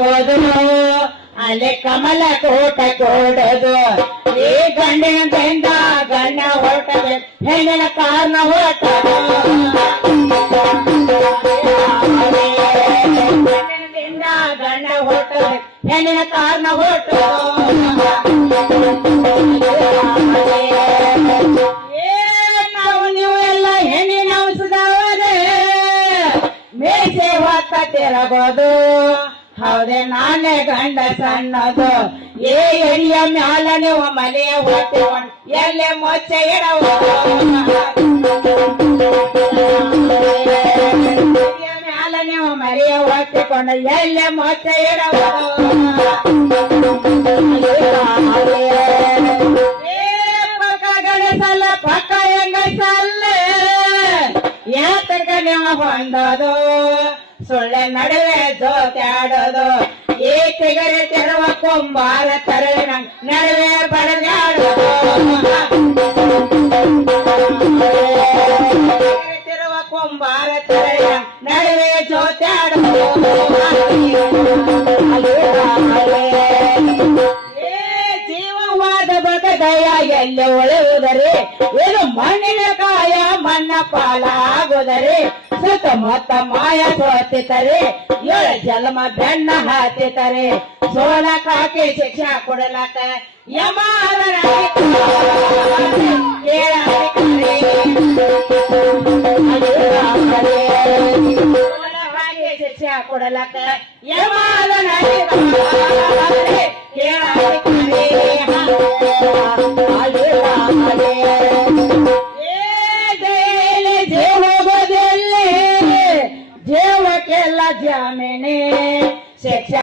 ಆಗೋದು ಅಲ್ಲಿ ಕಮಲ ಕೋಟ ಕೋಡದು. ಈ ಗಂಡಿನಿಂದ ಗಂಡ ಹೊರಟದೆ. ಹೆಣ್ಣಿನ ಕಾರಣ ಹೊರಟದು. ಹೆಣ್ಣಿನ ಕಾರಣ ಹೊರಟದು. ನಾವು ನೀವು ಎಲ್ಲ ಹೆಣ್ಣಿನ ಔಷಧವರೇ ಮೇಸೆ ಹೊತ್ತ ತಿರಗೋದು. ಹೌದೇ, ನಾನೇ ಗಂಡ ಸಣ್ಣದು. ಏ ಎಡಿಯ ಮ್ಯಾಲ ನೀವು ಮನೆಯ ಹೊಟ್ಟೆ ಎಲ್ಲೆ ಮೊಚ್ಚ ಇಡವ? ಮ್ಯಾಲ ನೀವು ಮರೆಯ ಹೊತ್ತಿಕೊಂಡು ಎಲ್ಲೆ ಮೊಚ್ಚ ಪಕ್ಕ ಗಣಸಲ್ಲ, ಪಕ್ಕ ಹೆಂಗಸಲ್ಲ? ಯಾತಕ ನೀವು ಹೊಂದೋದು? ಸೊಳ್ಳೆ ನಡುವೆ ಜೋತಾಡೋದು ಈ ತೆಗರೆ ತೆರವ ಕೊಂಬಾರ ತರೆ ನಡುವೆ ಬಡದಾಡೋದು ತೆರವ ಕೊಂಬಾರ ತರಲಿನ ನಡುವೆ ಜೋತಾಡೋದು ಜೀವವಾದ ಬದದಯ ಎಲ್ಲಿ ಉಳಿಯುವುದರಿ? ಏನು ಮಣ್ಣಿನ ಕಾಯ ಮಣ್ಣ ಪಾಲಾಗುವುದರಿ? ಸುತ್ತಮುತ್ತ ಮಾಯ ಸೋತಿತರೆ ಏಳು ಜನ್ಮ ಬೆಣ್ಣ ಹಾತಿತರೆ. ಸೋಲ ಕಾಕಿ ಶಿಕ್ಷೆ ಕೊಡಲಾಕ ಯಮಾದರ ಕೊಡಲಕ ಕೊಡಲಾಕ ကဲလာကြမယ်နဲ့ဆက်ချ